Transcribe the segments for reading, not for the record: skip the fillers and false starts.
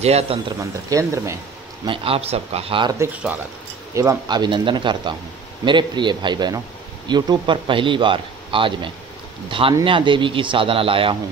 जया तंत्र मंत्र केंद्र में मैं आप सबका हार्दिक स्वागत एवं अभिनंदन करता हूं। मेरे प्रिय भाई बहनों, YouTube पर पहली बार आज मैं धान्या देवी की साधना लाया हूं,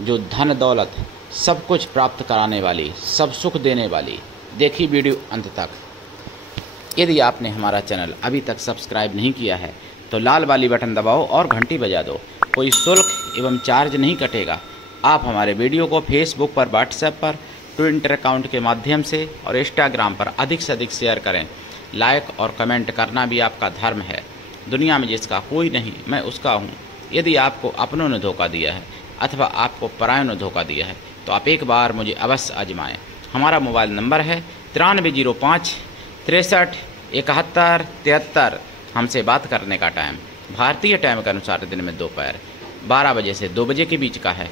जो धन दौलत सब कुछ प्राप्त कराने वाली, सब सुख देने वाली। देखी वीडियो अंत तक। यदि आपने हमारा चैनल अभी तक सब्सक्राइब नहीं किया है तो लाल वाली बटन दबाओ और घंटी बजा दो। कोई शुल्क एवं चार्ज नहीं कटेगा। आप हमारे वीडियो को फेसबुक पर, व्हाट्सएप पर, ट्विटर अकाउंट के माध्यम से और इंस्टाग्राम पर अधिक से अधिक शेयर करें। लाइक और कमेंट करना भी आपका धर्म है। दुनिया में जिसका कोई नहीं, मैं उसका हूँ। यदि आपको अपनों ने धोखा दिया है अथवा आपको परायों ने धोखा दिया है तो आप एक बार मुझे अवश्य आजमाएं। हमारा मोबाइल नंबर है 9305 63 71 73। हमसे बात करने का टाइम भारतीय टाइम के अनुसार दिन में दोपहर 12 बजे से 2 बजे के बीच का है।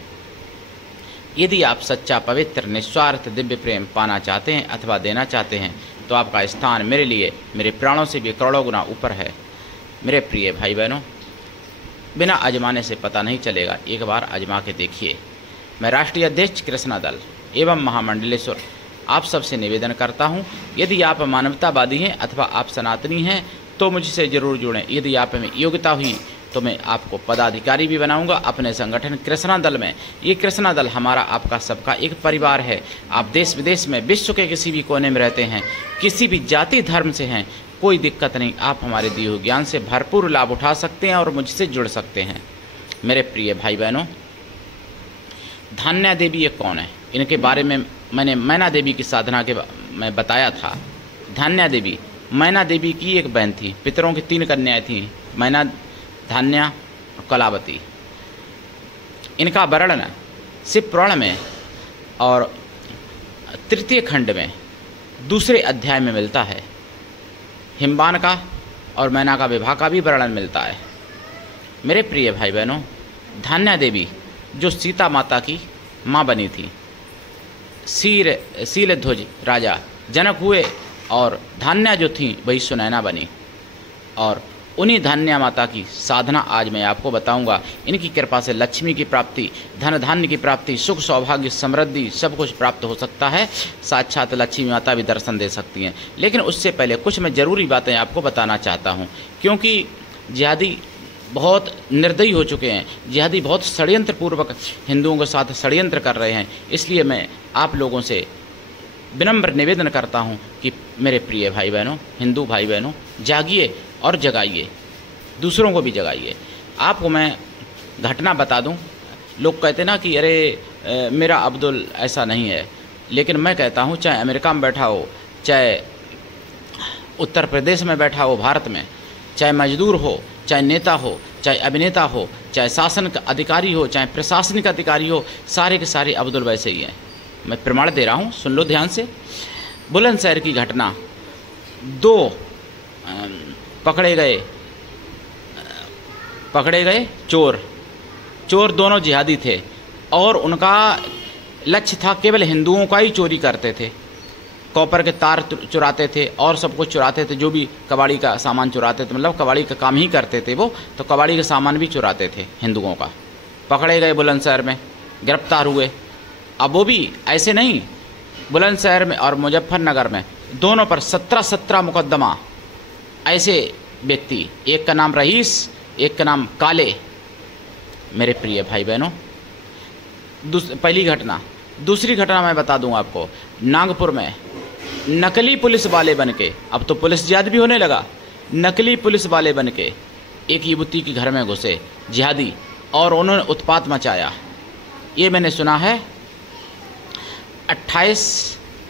यदि आप सच्चा, पवित्र, निस्वार्थ दिव्य प्रेम पाना चाहते हैं अथवा देना चाहते हैं तो आपका स्थान मेरे लिए मेरे प्राणों से भी करोड़ों गुना ऊपर है। मेरे प्रिय भाई बहनों, बिना आजमाने से पता नहीं चलेगा, एक बार आजमा के देखिए। मैं राष्ट्रीय अध्यक्ष कृष्णा दल एवं महामंडलेश्वर आप सबसे निवेदन करता हूं, यदि आप मानवतावादी हैं अथवा आप सनातनी हैं तो मुझसे ज़रूर जुड़ें। यदि आप में योग्यता हुई तो मैं आपको पदाधिकारी भी बनाऊंगा अपने संगठन कृष्णा दल में। ये कृष्णा दल हमारा, आपका, सबका एक परिवार है। आप देश विदेश में, विश्व के किसी भी कोने में रहते हैं, किसी भी जाति धर्म से हैं, कोई दिक्कत नहीं। आप हमारे दिए हुए ज्ञान से भरपूर लाभ उठा सकते हैं और मुझसे जुड़ सकते हैं। मेरे प्रिय भाई बहनों, धान्या देवी ये कौन है? इनके बारे में मैंने मैना देवी की साधना के में बताया था। धान्या देवी मैना देवी की एक बहन थी। पितरों की 3 कन्याएं थीं, मैना, धान्या और कलावती। इनका वर्णन शिव पुराण में और तृतीय खंड में 2 अध्याय में मिलता है। हिमवान का और मैना का विवाह का भी वर्णन मिलता है। मेरे प्रिय भाई बहनों, धान्या देवी जो सीता माता की माँ बनी थी, शीलध्वज राजा जनक हुए और धान्या जो थी वही सुनैना बनी। और उन्हीं धान्या माता की साधना आज मैं आपको बताऊंगा। इनकी कृपा से लक्ष्मी की प्राप्ति, धन धान्य की प्राप्ति, सुख सौभाग्य समृद्धि सब कुछ प्राप्त हो सकता है। साक्षात लक्ष्मी माता भी दर्शन दे सकती हैं। लेकिन उससे पहले कुछ मैं ज़रूरी बातें आपको बताना चाहता हूं, क्योंकि जिहादी बहुत निर्दयी हो चुके हैं। जिहादी बहुत षड्यंत्र पूर्वक हिंदुओं के साथ षड्यंत्र कर रहे हैं। इसलिए मैं आप लोगों से विनम्र निवेदन करता हूं कि मेरे प्रिय भाई बहनों, हिंदू भाई बहनों, जागिए और जगाइए, दूसरों को भी जगाइए। आपको मैं घटना बता दूं। लोग कहते ना कि अरे मेरा अब्दुल ऐसा नहीं है, लेकिन मैं कहता हूं, चाहे अमेरिका में बैठा हो, चाहे उत्तर प्रदेश में बैठा हो भारत में, चाहे मजदूर हो, चाहे नेता हो, चाहे अभिनेता हो, चाहे शासन का अधिकारी हो, चाहे प्रशासनिक अधिकारी हो, सारे के सारे अब्दुल वैसे ही हैं। मैं प्रमाण दे रहा हूं, सुन लो ध्यान से। बुलंदशहर की घटना, 2 पकड़े गए चोर दोनों जिहादी थे और उनका लक्ष्य था केवल हिंदुओं का ही चोरी करते थे। कॉपर के तार चुराते थे और सब कुछ चुराते थे, जो भी कबाड़ी का सामान चुराते थे, मतलब कबाड़ी का काम ही करते थे वो, तो कबाड़ी का सामान भी चुराते थे हिंदुओं का। पकड़े गए बुलंदशहर में, गिरफ्तार हुए। अब वो भी ऐसे नहीं, बुलंदशहर में और मुजफ्फरनगर में दोनों पर 17 मुकदमा। ऐसे व्यक्ति, एक का नाम रईस, एक का नाम काले। मेरे प्रिय भाई बहनों, पहली घटना। दूसरी घटना मैं बता दूं आपको। नागपुर में नकली पुलिस वाले बनके, अब तो पुलिस जात भी होने लगा, नकली पुलिस वाले बनके एक युवती के घर में घुसे जिहादी और उन्होंने उत्पात मचाया। ये मैंने सुना है 28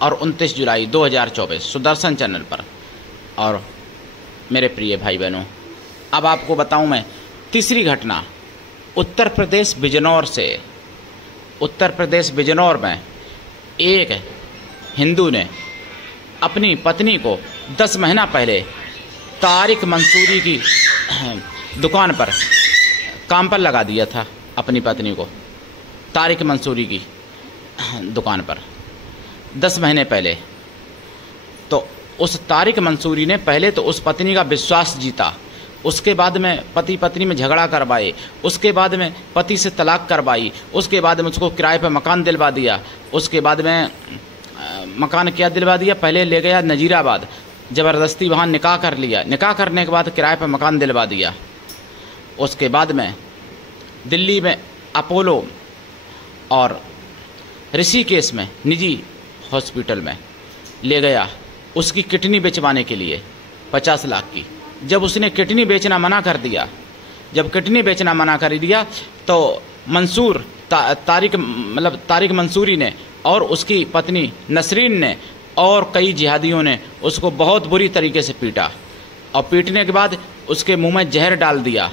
और 29 जुलाई 2024 सुदर्शन चैनल पर। और मेरे प्रिय भाई बहनों, अब आपको बताऊं मैं तीसरी घटना। उत्तर प्रदेश बिजनौर से, उत्तर प्रदेश बिजनौर में एक हिंदू ने अपनी पत्नी को 10 महीना पहले तारिक मंसूरी की दुकान पर काम पर लगा दिया था। अपनी पत्नी को तारिक मंसूरी की दुकान पर 10 महीने पहले। तो उस तारिक मंसूरी ने पहले तो उस पत्नी का विश्वास जीता, उसके बाद में पति पत्नी में झगड़ा करवाए, उसके बाद में पति से तलाक करवाई, उसके बाद में उसको किराए पर मकान दिलवा दिया, उसके बाद में मकान क्या दिलवा दिया, पहले ले गया नजीराबाद, ज़बरदस्ती वहाँ निकाह कर लिया, निकाह करने के बाद किराए पर मकान दिलवा दिया। उसके बाद में दिल्ली में अपोलो और ऋषिकेश में निजी हॉस्पिटल में ले गया उसकी किडनी बेचवाने के लिए 50 लाख की। जब उसने किडनी बेचना मना कर दिया, जब किडनी बेचना मना कर दिया तो मंसूर तारिक मंसूरी ने और उसकी पत्नी नसरीन ने और कई जिहादियों ने उसको बहुत बुरी तरीके से पीटा, और पीटने के बाद उसके मुंह में जहर डाल दिया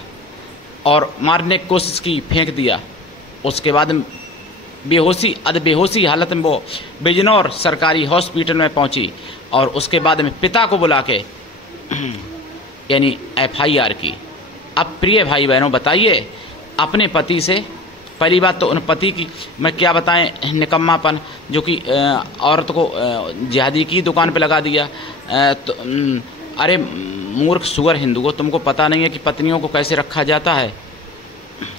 और मारने की कोशिश की, फेंक दिया। उसके बाद बेहोशी हालत में वो बिजनौर सरकारी हॉस्पिटल में पहुंची और उसके बाद में पिता को बुला के यानी FIR की। अब प्रिय भाई बहनों बताइए, अपने पति से पहली बात तो उन पति की मैं क्या बताएं निकम्मापन, जो कि औरत को जिहादी की दुकान पे लगा दिया। तो अरे मूर्ख सुअर हिंदू को, तुमको पता नहीं है कि पत्नियों को कैसे रखा जाता है,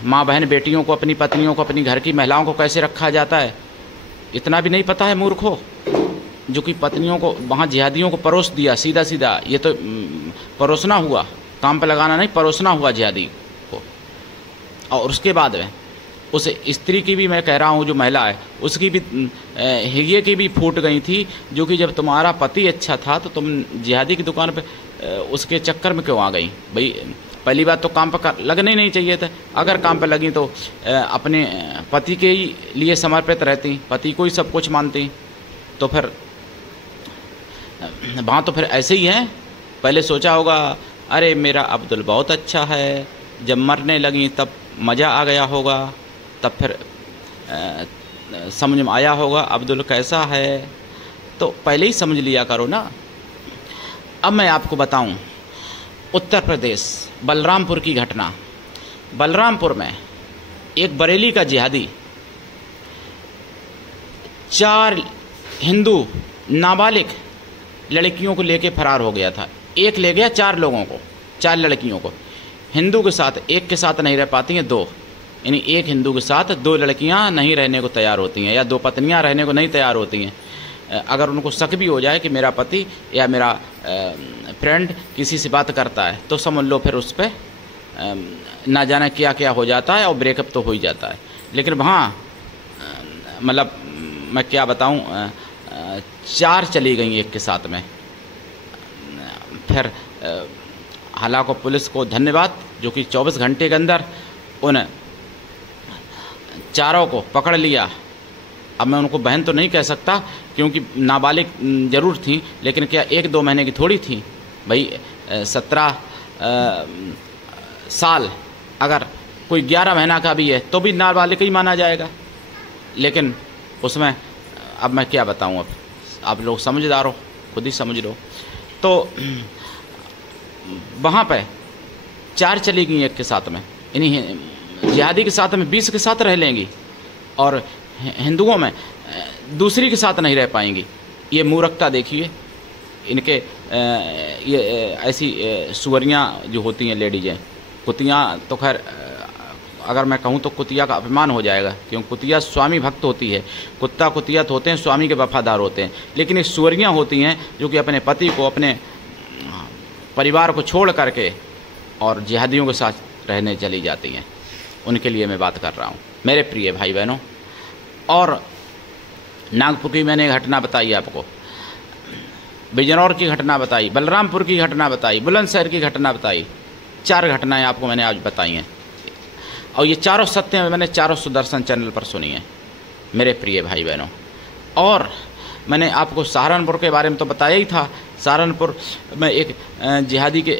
माँ बहन बेटियों को, अपनी पत्नियों को, अपनी घर की महिलाओं को कैसे रखा जाता है, इतना भी नहीं पता है मूर्खों, जो कि पत्नियों को वहाँ जिहादियों को परोस दिया सीधा सीधा। ये तो परोसना हुआ, काम पे लगाना नहीं, परोसना हुआ जिहादी को। और उसके बाद में उस स्त्री की भी मैं कह रहा हूँ, जो महिला है उसकी भी हिये की भी फूट गई थी, जो कि जब तुम्हारा पति अच्छा था तो तुम जिहादी की दुकान पे उसके चक्कर में क्यों आ गई। भाई पहली बात तो काम पर लगने ही नहीं चाहिए था, अगर काम पर लगी तो अपने पति के ही लिए समर्पित रहती, पति को ही सब कुछ मानती। तो फिर वहाँ तो फिर ऐसे ही है, पहले सोचा होगा अरे मेरा अब्दुल बहुत अच्छा है, जब मरने लगी तब मज़ा आ गया होगा, तब फिर समझ में आया होगा अब्दुल कैसा है, तो पहले ही समझ लिया करो ना। अब मैं आपको बताऊं उत्तर प्रदेश बलरामपुर की घटना। बलरामपुर में एक बरेली का जिहादी 4 हिंदू नाबालिग लड़कियों को लेके फरार हो गया था। एक ले गया 4 लोगों को, 4 लड़कियों को। हिंदू के साथ एक के साथ नहीं रह पाती हैं 2, यानी एक हिंदू के साथ 2 लड़कियां नहीं रहने को तैयार होती हैं, या 2 पत्नियां रहने को नहीं तैयार होती हैं। अगर उनको शक भी हो जाए कि मेरा पति या मेरा फ्रेंड किसी से बात करता है तो समझ लो फिर उस पर ना जाने क्या क्या हो जाता है और ब्रेकअप तो हो ही जाता है। लेकिन वहाँ मतलब मैं क्या बताऊँ, 4 चली गई एक के साथ में। फिर हालांकि पुलिस को धन्यवाद, जो कि 24 घंटे के अंदर उन 4 को पकड़ लिया। अब मैं उनको बहन तो नहीं कह सकता क्योंकि नाबालिग जरूर थी, लेकिन क्या 1-2 महीने की थोड़ी थी भाई। 17 साल अगर कोई 11 महीना का भी है तो भी नाबालिग ही माना जाएगा। लेकिन उसमें अब मैं क्या बताऊं, अब आप लोग समझदार हो, खुद ही समझ लो। तो वहाँ पे 4 चली गई एक के साथ में, यानी जिहादी के साथ में 20 के साथ रह लेंगी और हिंदुओं में दूसरी के साथ नहीं रह पाएंगी। ये मूर्खता देखिए इनके। ये ऐसी सुअरियाँ जो होती हैं लेडीजें, कुतियाँ तो खैर अगर मैं कहूँ तो कुतिया का अपमान हो जाएगा, क्योंकि कुतिया स्वामी भक्त होती है। कुत्ता कुतिया तो होते हैं स्वामी के वफादार होते हैं, लेकिन ये सुअरियाँ होती हैं जो कि अपने पति को, अपने परिवार को छोड़ करके और जिहादियों के साथ रहने चली जाती हैं। उनके लिए मैं बात कर रहा हूँ मेरे प्रिय भाई बहनों। और नागपुर की मैंने घटना बताई आपको, बिजनौर की घटना बताई, बलरामपुर की घटना बताई, बुलंदशहर की घटना बताई। 4 घटनाएं आपको मैंने आज बताई हैं, और ये चारों सत्य मैंने चारों सुदर्शन चैनल पर सुनी है मेरे प्रिय भाई बहनों। और मैंने आपको सहारनपुर के बारे में तो बताया ही था। सहारनपुर में एक जिहादी के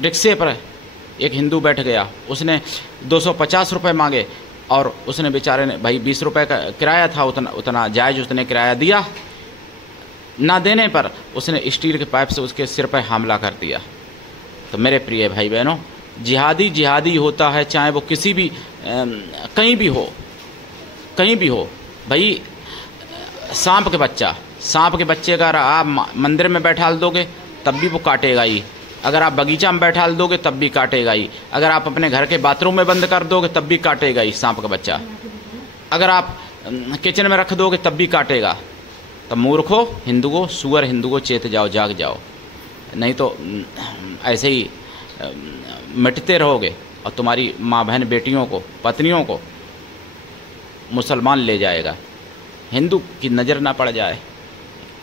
रिक्शे पर एक हिंदू बैठ गया, उसने 250 रुपये मांगे और उसने बेचारे ने भाई 20 रुपये का किराया था, उतना जायज़ उसने किराया दिया। ना देने पर उसने स्टील के पाइप से उसके सिर पर हमला कर दिया। तो मेरे प्रिय भाई बहनों, जिहादी जिहादी होता है, चाहे वो किसी भी कहीं भी हो भाई। सांप के बच्चे का आप मंदिर में बैठा दोगे तब भी वो काटेगा ही, अगर आप बगीचा में बैठा दोगे तब भी काटेगा ही, अगर आप अपने घर के बाथरूम में बंद कर दोगे तब भी काटेगा ही सांप का बच्चा, अगर आप किचन में रख दोगे तब भी काटेगा। तो मूर्खो हिंदुओं, सुअर हिंदुओं, चेत जाओ, जाग जाओ, नहीं तो ऐसे ही मिटते रहोगे और तुम्हारी माँ बहन बेटियों को, पत्नियों को मुसलमान ले जाएगा। हिंदू की नज़र ना पड़ जाए,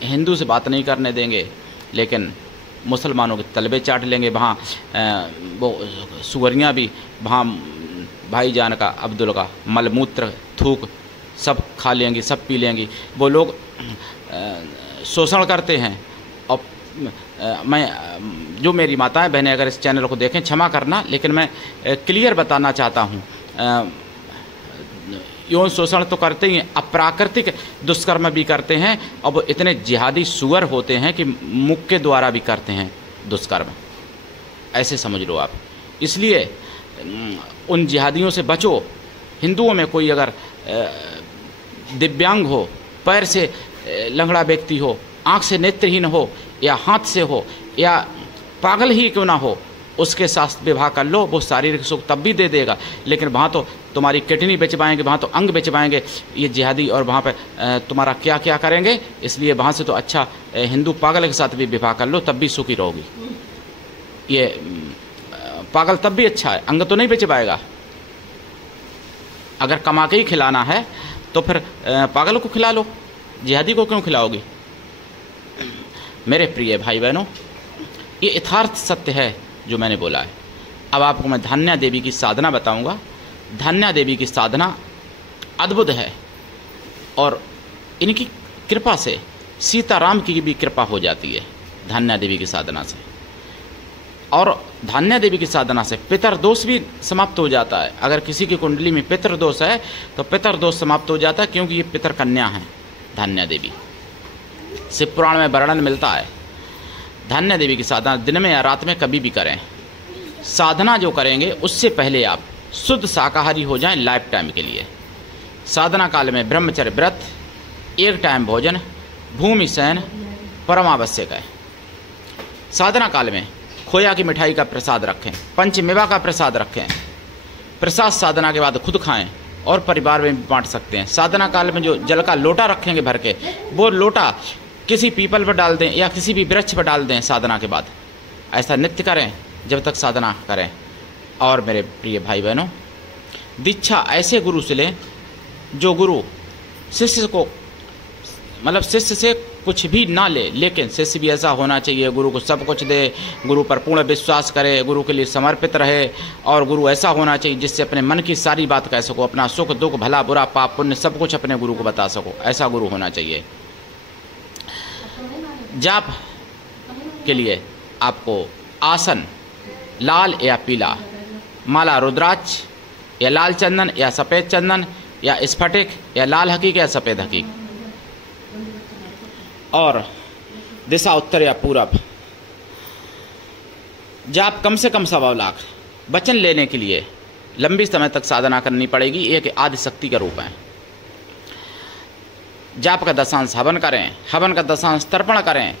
हिंदू से बात नहीं करने देंगे, लेकिन मुसलमानों के तलबे चाट लेंगे। वहाँ वो सुअरियाँ भी वहाँ भाईजान का, अब्दुल का मलमूत्र थूक सब खा लेंगी, सब पी लेंगी। वो लोग शोषण करते हैं। और मैं, जो मेरी माताएं बहनें अगर इस चैनल को देखें क्षमा करना, लेकिन मैं क्लियर बताना चाहता हूँ, यौन शोषण तो करते ही हैं, अप्राकृतिक दुष्कर्म भी करते हैं, और वो इतने जिहादी सुअर होते हैं कि मुख के द्वारा भी करते हैं दुष्कर्म, ऐसे समझ लो आप। इसलिए उन जिहादियों से बचो। हिंदुओं में कोई अगर दिव्यांग हो, पैर से लंगड़ा व्यक्ति हो, आँख से नेत्रहीन हो, या हाथ से हो, या पागल ही क्यों ना हो, उसके साथ विवाह कर लो, वो शारीरिक सुख तब भी दे देगा, लेकिन वहाँ तो तुम्हारी किडनी बेचवाएंगे, वहाँ तो अंग बेचवाएंगे ये जिहादी, और वहाँ पे तुम्हारा क्या क्या करेंगे। इसलिए वहाँ से तो अच्छा हिंदू पागल के साथ भी विवाह कर लो, तब भी सुखी रहोगी। ये पागल तब भी अच्छा है, अंग तो नहीं बेचवाएगा। अगर कमा के ही खिलाना है तो फिर पागल को खिला लो, जिहादी को क्यों खिलाओगी। मेरे प्रिय भाई बहनों, ये यथार्थ सत्य है जो मैंने बोला है। अब आपको मैं धान्या देवी की साधना बताऊंगा। धान्या देवी की साधना अद्भुत है, और इनकी कृपा से सीताराम की भी कृपा हो जाती है धान्या देवी की साधना से। और धान्या देवी की साधना से पितरदोष भी समाप्त हो जाता है। अगर किसी की कुंडली में पितरदोष है तो पितरदोष समाप्त हो जाता है, क्योंकि ये पितर कन्या है धान्या देवी। शिव पुराण में वर्णन मिलता है। धान्या देवी की साधना दिन में या रात में कभी भी करें। साधना जो करेंगे उससे पहले आप शुद्ध शाकाहारी हो जाएं लाइफ टाइम के लिए। साधना काल में ब्रह्मचर्य व्रत, एक टाइम भोजन, भूमि शयन परम आवश्यक है। साधना काल में खोया की मिठाई का प्रसाद रखें, पंचमेवा का प्रसाद रखें। प्रसाद साधना के बाद खुद खाएं और परिवार में भी बांट सकते हैं। साधना काल में जो जल का लोटा रखेंगे भर के, वो लोटा किसी पीपल पर डाल दें या किसी भी वृक्ष पर डाल दें साधना के बाद। ऐसा नित्य करें जब तक साधना करें। और मेरे प्रिय भाई बहनों, दीक्षा ऐसे गुरु से लें जो गुरु शिष्य को, मतलब शिष्य से कुछ भी ना ले, लेकिन शिष्य भी ऐसा होना चाहिए गुरु को सब कुछ दे, गुरु पर पूर्ण विश्वास करे, गुरु के लिए समर्पित रहे। और गुरु ऐसा होना चाहिए जिससे अपने मन की सारी बात कह सको, अपना सुख दुख भला बुरा पाप पुण्य सब कुछ अपने गुरु को बता सको। ऐसा गुरु होना चाहिए। जाप के लिए आपको आसन लाल या पीला, माला रुद्राक्ष या लाल चंदन या सफ़ेद चंदन या स्फटिक या लाल हकीक या सफ़ेद हकीक, और दिशा उत्तर या पूरब। जाप कम से कम 1.25 लाख। वचन लेने के लिए लंबी समय तक साधना करनी पड़ेगी। एक आदि शक्ति का रूप है। जाप का दशांश हवन करें, हवन का दशांश तर्पण करें,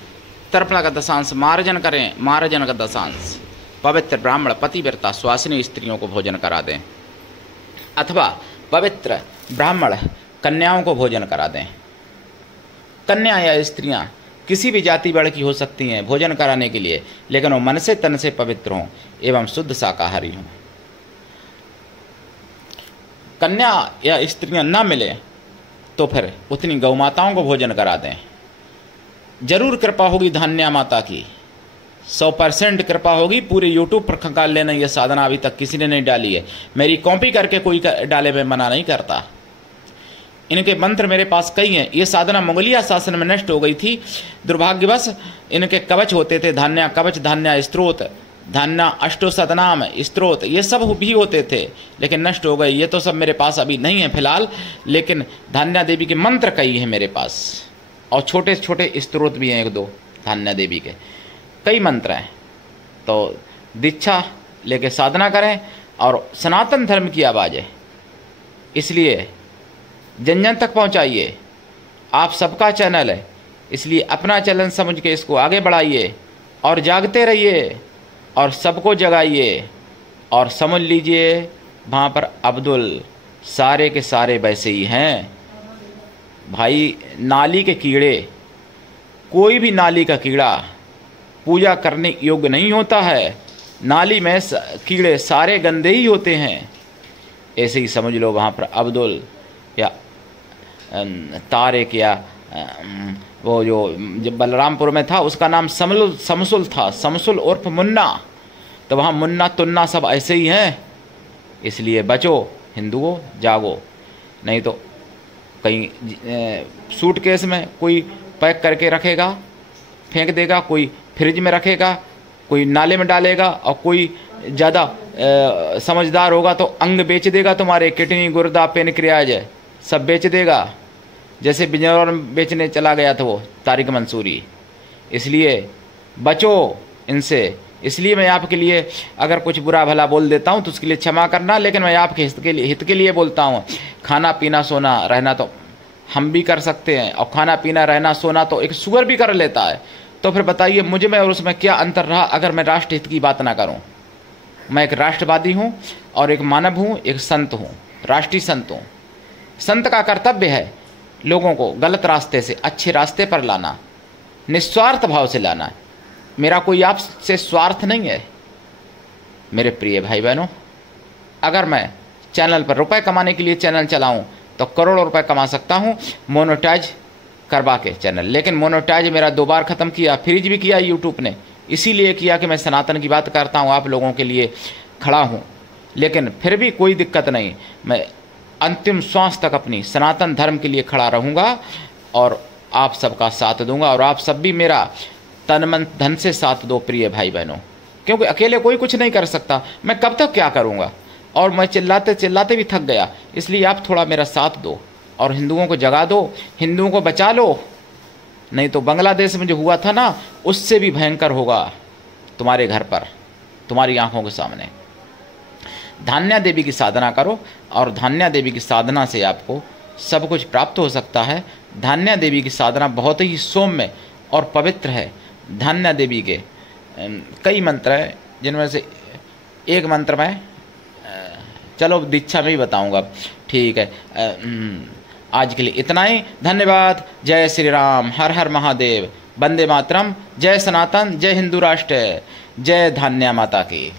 तर्पण का दशांश मार्जन करें, मार्जन का दशांश पवित्र ब्राह्मण पतिव्रता सुहासिनी स्त्रियों को भोजन करा दें, अथवा पवित्र ब्राह्मण कन्याओं को भोजन करा दें। कन्या या स्त्रियां किसी भी जाति वर्ग की हो सकती हैं भोजन कराने के लिए, लेकिन वो मन से तन से पवित्र हों एवं शुद्ध शाकाहारी हों। कन्या या स्त्रियां ना मिले तो फिर उतनी गौ माताओं को भोजन करा दें। जरूर कृपा होगी धान्या माता की, 100% कृपा होगी। पूरे यूट्यूब पर खंगाल लेना, यह साधना अभी तक किसी ने नहीं डाली है। मेरी कॉपी करके कोई डाले में मना नहीं करता। इनके मंत्र मेरे पास कई हैं। ये साधना मुगलिया शासन में नष्ट हो गई थी दुर्भाग्यवश। इनके कवच होते थे, धान्या कवच, धान्या स्त्रोत, धान्या अष्टोशतनाम स्त्रोत, ये सब भी होते थे, लेकिन नष्ट हो गए। ये तो सब मेरे पास अभी नहीं है फिलहाल, लेकिन धान्या देवी के मंत्र कई हैं मेरे पास, और छोटे छोटे स्त्रोत भी हैं 1-2 धान्या देवी के, कई मंत्र हैं। तो दीक्षा लेके साधना करें। और सनातन धर्म की आवाज़ है, इसलिए जन जन तक पहुंचाइए। आप सबका चैनल है, इसलिए अपना चैनल समझ के इसको आगे बढ़ाइए और जागते रहिए और सबको जगाइए। और समझ लीजिए वहाँ पर अब्दुल सारे के सारे वैसे ही हैं भाई। नाली के कीड़े कोई भी नाली का कीड़ा पूजा करने योग्य नहीं होता है। नाली में कीड़े सारे गंदे ही होते हैं। ऐसे ही समझ लो वहाँ पर अब्दुल या तारिक या वो जो जब बलरामपुर में था उसका नाम समसुल था, समसुल उर्फ मुन्ना। तो वहाँ मुन्ना तुन्ना सब ऐसे ही हैं। इसलिए बचो हिंदुओं, जागो, नहीं तो कहीं सूटकेस में कोई पैक करके रखेगा, फेंक देगा, कोई फ्रिज में रखेगा, कोई नाले में डालेगा, और कोई ज़्यादा समझदार होगा तो अंग बेच देगा तुम्हारे, किडनी, गुर्दा, पेनक्रियाज सब बेच देगा, जैसे बिजनौर में बेचने चला गया था वो तारिक मंसूरी। इसलिए बचो इनसे। इसलिए मैं आपके लिए अगर कुछ बुरा भला बोल देता हूँ तो उसके लिए क्षमा करना, लेकिन मैं आपके हित के लिए बोलता हूँ। खाना पीना सोना रहना तो हम भी कर सकते हैं, और खाना पीना रहना सोना तो एक सुअर भी कर लेता है। तो फिर बताइए मुझ में और उसमें क्या अंतर रहा अगर मैं राष्ट्र हित की बात ना करूँ। मैं एक राष्ट्रवादी हूँ और एक मानव हूँ, एक संत हूँ, राष्ट्रीय संत हूँ। संत का कर्तव्य है लोगों को गलत रास्ते से अच्छे रास्ते पर लाना, निस्वार्थ भाव से लाना। मेरा कोई आपसे स्वार्थ नहीं है। मेरे प्रिय भाई बहनों, अगर मैं चैनल पर रुपए कमाने के लिए चैनल चलाऊं तो करोड़ों रुपए कमा सकता हूं मोनेटाइज करवा के चैनल। लेकिन मोनेटाइज मेरा 2 बार ख़त्म किया, फ्रीज भी किया यूट्यूब ने। इसीलिए किया कि मैं सनातन की बात करता हूं, आप लोगों के लिए खड़ा हूं। लेकिन फिर भी कोई दिक्कत नहीं, मैं अंतिम श्वास तक अपनी सनातन धर्म के लिए खड़ा रहूँगा और आप सबका साथ दूंगा। और आप सब भी मेरा तन मन धन से साथ दो प्रिय भाई बहनों, क्योंकि अकेले कोई कुछ नहीं कर सकता। मैं कब तक क्या करूँगा, और मैं चिल्लाते चिल्लाते भी थक गया। इसलिए आप थोड़ा मेरा साथ दो और हिंदुओं को जगा दो, हिंदुओं को बचा लो। नहीं तो बांग्लादेश में जो हुआ था ना, उससे भी भयंकर होगा तुम्हारे घर पर, तुम्हारी आंखों के सामने। धान्या देवी की साधना करो, और धान्या देवी की साधना से आपको सब कुछ प्राप्त हो सकता है। धान्या देवी की साधना बहुत ही सौम्य और पवित्र है। धान्या देवी के कई मंत्र हैं, जिनमें से एक मंत्र में चलो दीक्षा में ही बताऊंगा। ठीक है, आज के लिए इतना ही। धन्यवाद। जय श्री राम, हर हर महादेव, वंदे मातरम, जय सनातन, जय हिंदू राष्ट्र, जय धान्या माता की।